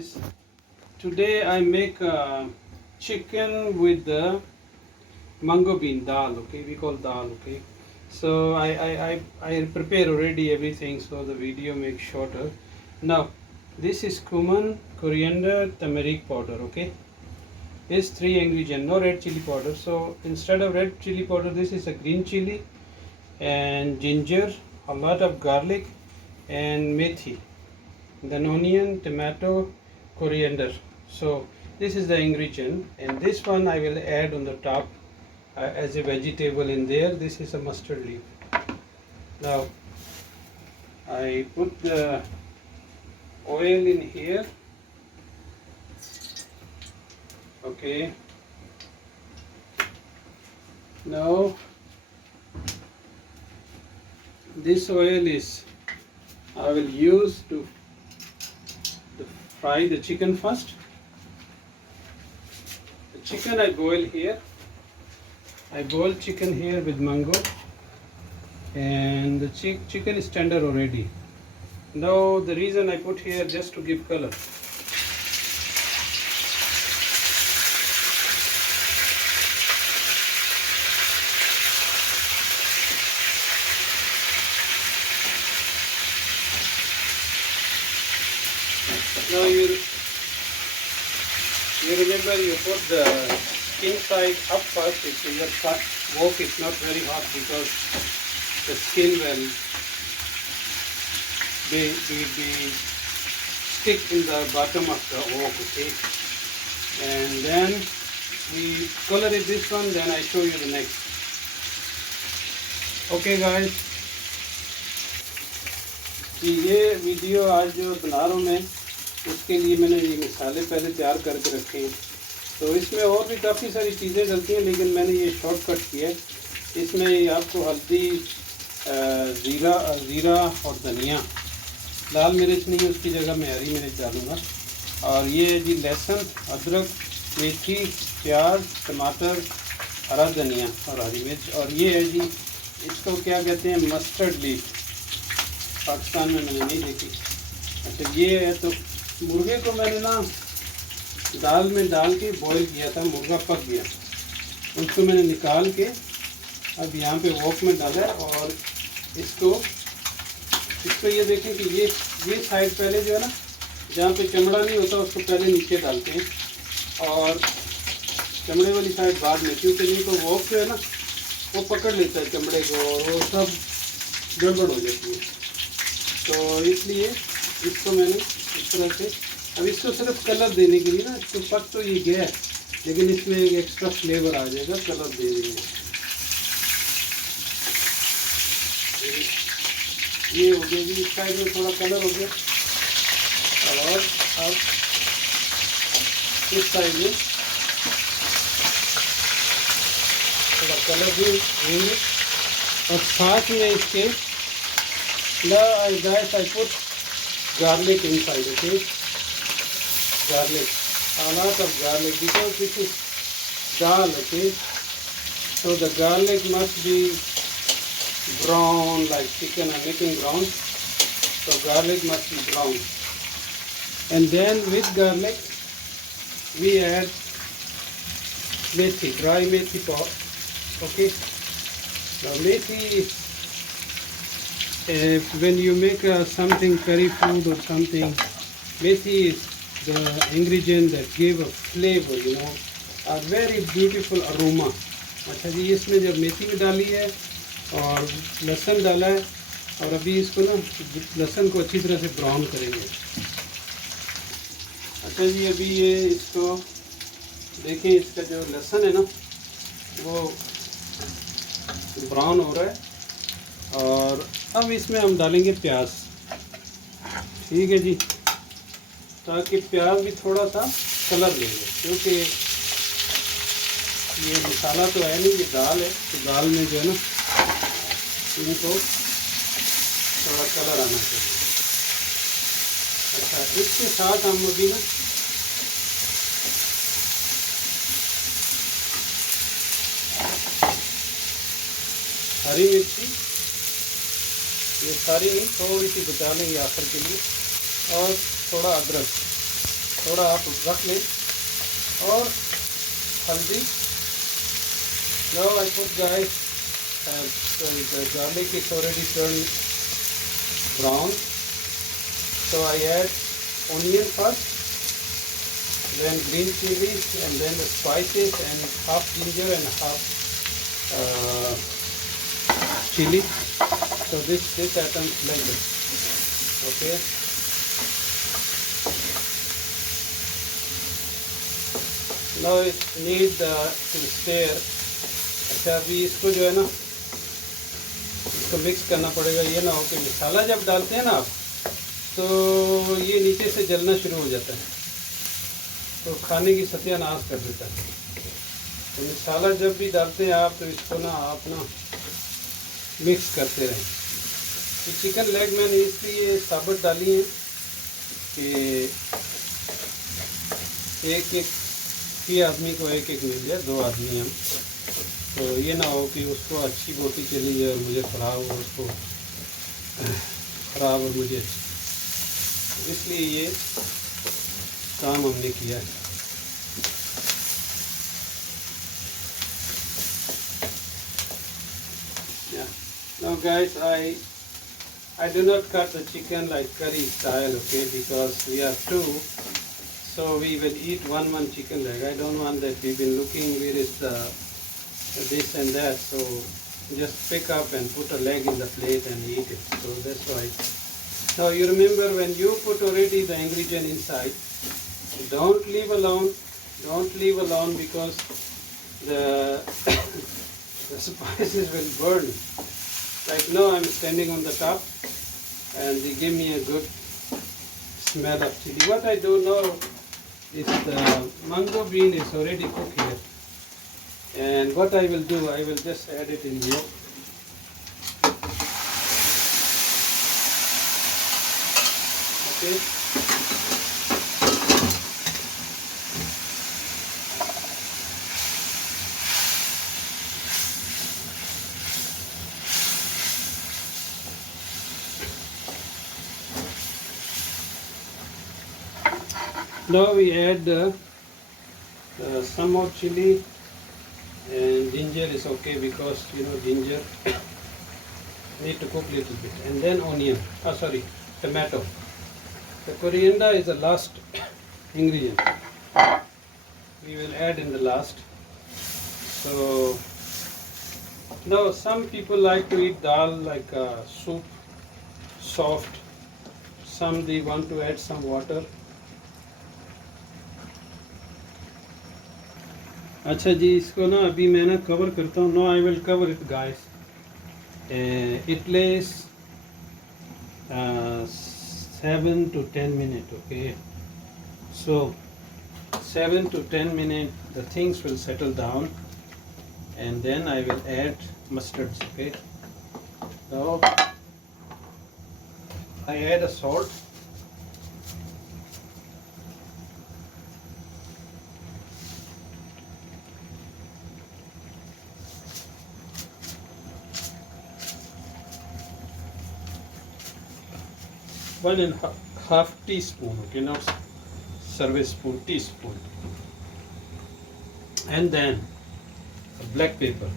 guys, today I make chicken with the mango bean dal. Okay, we call dal. Okay, so I prepare already everything, so the video makes shorter. Now this is cumin, coriander, turmeric powder. Okay, is three ingredient, no red chili powder. So instead of red chili powder, this is a green chili and ginger, a lot of garlic and methi, then onion, tomato, coriander. So this is the ingredient, and this one I will add on the top as a vegetable in there. This is a mustard leaf. Now I put the oil in here. Okay, now this oil is I will use to fry the chicken first. The chicken I boil here. I boil chicken here with mango, and the chicken is tender already. Now the reason I put here just to give color. Now you remember you put the skin side up first. If your wok is not very hot, because the skin will be stick in the bottom of the wok. Okay, and then we color it this one. Then I show you the next. Okay guys, ये video आज जो बना रहा हूँ मैं, उसके लिए मैंने ये मसाले पहले तैयार करके रखे हैं। तो इसमें और भी काफ़ी सारी चीज़ें डलती हैं, लेकिन मैंने ये शॉर्टकट किया है। इसमें आपको हल्दी, ज़ीरा और धनिया, लाल मिर्च नहीं है, उसकी जगह मैं हरी मिर्च डालूँगा। और ये है जी लहसुन, अदरक, मेथी, प्याज, टमाटर, हरा धनिया और हरी मिर्च। और ये है जी, इसको क्या कहते हैं, मस्टर्ड लीफ। पाकिस्तान में मैंने नहीं देखी। अच्छा, ये है। तो मुर्गे को मैंने ना दाल में डाल के बॉईल किया था, मुर्गा पक गया, उसको मैंने निकाल के अब यहाँ पे वॉक में डाला है। और इसको ये देखें कि ये साइड पहले जो है ना, जहाँ पे चमड़ा नहीं होता उसको पहले नीचे डालते हैं, और चमड़े वाली साइड बाद में, क्योंकि नहीं तो वॉक जो है ना वो पकड़ लेता है चमड़े को, और वो सब गड़बड़ हो जाती है। तो इसलिए इसको मैंने इस तरह से, अब इसको सिर्फ कलर देने के लिए ना, इसको पक तो ये गया है, लेकिन इसमें एक एक्स्ट्रा फ्लेवर आ जाएगा, कलर दे देंगे। ये हो गया जी, इस साइड में थोड़ा कलर हो गया, और अब इस साइड में थोड़ा कलर भी देंगे। और साथ में इसके guys, I put garlic inside. Okay, garlic, a lot of garlic, because this is dal. Okay, so the garlic must be brown, like chicken I'm making brown, so garlic must be brown. And then with garlic we add methi, dry methi powder. Okay, now methi, when you make something curry food or something, methi is the ingredient that give a flavor, you know, a very beautiful aroma. अच्छा जी, इसमें जब मेथी भी डाली है और लहसुन डाला है, और अभी इसको ना लहसुन को अच्छी तरह से ब्राउन करेंगे। अच्छा जी, अभी ये इसको देखिए, इसका जो लहसुन है ना वो ब्राउन हो रहा है, और अब इसमें हम डालेंगे प्याज। ठीक है जी, ताकि प्याज भी थोड़ा सा कलर लेंगे, क्योंकि ये मसाला तो है नहीं, ये दाल है, तो दाल में जो है ना इनको थोड़ा कलर आना चाहिए। अच्छा, इसके साथ हम अभी ना हरी मिर्ची, ये सारी नहीं, थोड़ी सी बचा लेंगे आखिर के लिए, और थोड़ा अदरक। थोड़ा आप रख लें, और हल्दी। Now I put, guys, sorry, the garlic is already turned brown, so I add onion first, then green chilies, and then the spices, and half ginger and half chili. So this item like this. Okay. Now it need to stir. अच्छा, अभी इसको जो है ना, इसको mix करना पड़ेगा। ये ना हो कि मसाला जब डालते हैं ना आप, तो ये नीचे से जलना शुरू हो जाता है, तो खाने की सत्यानाश कर देता है। तो मसाला जब भी डालते हैं आप, तो इसको ना आप ना मिक्स करते रहें। तो चिकन लेग मैंने इसलिए साबुत डाली है कि एक ही आदमी को एक मिल जाए, 2 आदमी हम, तो ये ना हो कि उसको अच्छी बोटी चली जाए और मुझे ख़राब हो, उसको ख़राब और मुझे अच्छी, इसलिए ये काम हमने किया है। Now guys, I do not cut the chicken like curry style, okay, because we are 2, so we will eat one chicken leg. I don't want that we've been looking where is this and that, so just pick up and put a leg in the plate and eat it. So that's why. Now you remember, when you put already the ingredient inside, don't leave alone, because the the spices will burn. Like now I'm standing on the top and they give me a good smell of chili. What I do now is the mango bean is already cooked here, and what I will do, I will just add it in here. Okay. Now we add some more chili, and ginger is okay because you know ginger need to cook little bit, and then onion. Sorry, tomato. The coriander is the last ingredient. We will add in the last. So now some people like to eat dal like soup, soft. Some they want to add some water. अच्छा जी, इसको ना अभी मैं ना cover करता हूँ. No I will cover it guys. It lays 7 to 10 minutes. Okay, so 7 to 10 minutes the things will settle down, and then I will add mustards. Okay, so I add a salt. One and half teaspoon, okay, not service spoon, teaspoon. And then black pepper.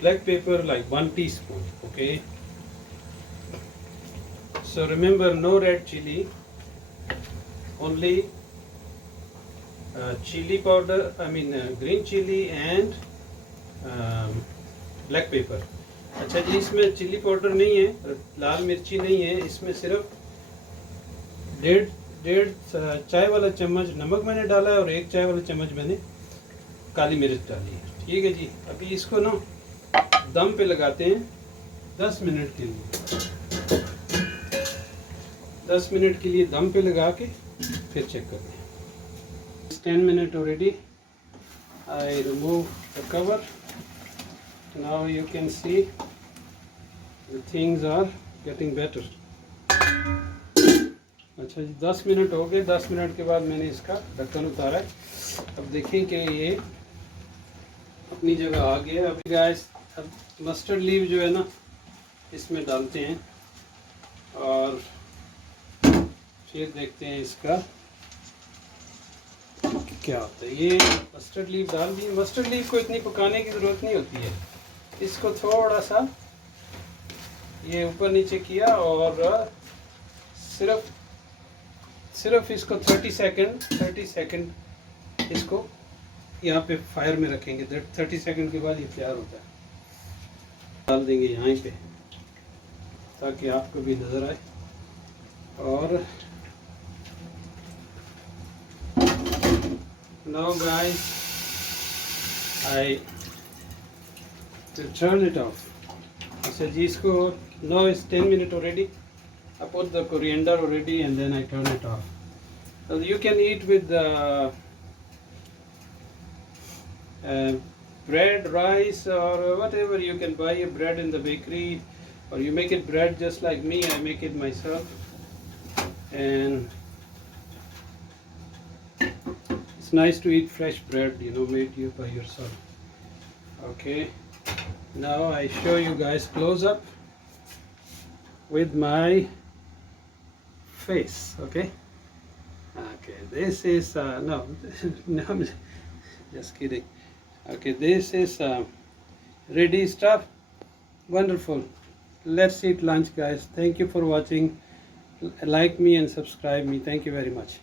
Black pepper like 1 teaspoon, okay. So remember, no red chili, only chili powder, green chili and black pepper. अच्छा जी, इसमें chilli powder नहीं है, लाल मिर्ची नहीं है, इसमें सिर्फ डेढ़ चाय वाला चम्मच नमक मैंने डाला है और 1 चाय वाला चम्मच मैंने काली मिर्च डाली है. ठीक है जी. अभी इसको ना दम पे लगाते हैं 10 मिनट के लिए. 10 मिनट के लिए दम पे लगा के फिर चेक करते हैं. 10 minute already. I remove the cover. Now you can see the things are getting better. अच्छा जी, 10 मिनट हो गए. 10 मिनट के बाद मैंने इसका ढक्कन उतारा है. अब देखें कि ये अपनी जगह आ गया. अभी गाइस, अब मस्टर्ड लीव जो है ना इसमें डालते हैं और फिर देखते हैं इसका क्या होता है, ये मस्टर्ड लीफ डाल दी। मस्टर्ड लीफ को इतनी पकाने की ज़रूरत नहीं होती है, इसको थोड़ा सा ये ऊपर नीचे किया और सिर्फ सिर्फ इसको 30 सेकंड इसको यहाँ पे फायर में रखेंगे। 30 सेकंड के बाद ये तैयार होता है। डाल देंगे यहाँ पे ताकि आपको भी नज़र आए। और now guys I will turn it off. अच्छा जी, इसको now it's 10 minutes already. I put the coriander already and then I turn it off. So you can eat with bread, rice or whatever. You can buy a bread in the bakery or you make it bread just like me. I make it myself and it's nice to eat fresh bread, you know, made you by yourself. Okay, now I show you guys close up with my face. Okay, this is no no, I'm just kidding. Okay, this is ready stuff. Wonderful. Let's eat lunch, guys. Thank you for watching. Like me and subscribe me. Thank you very much.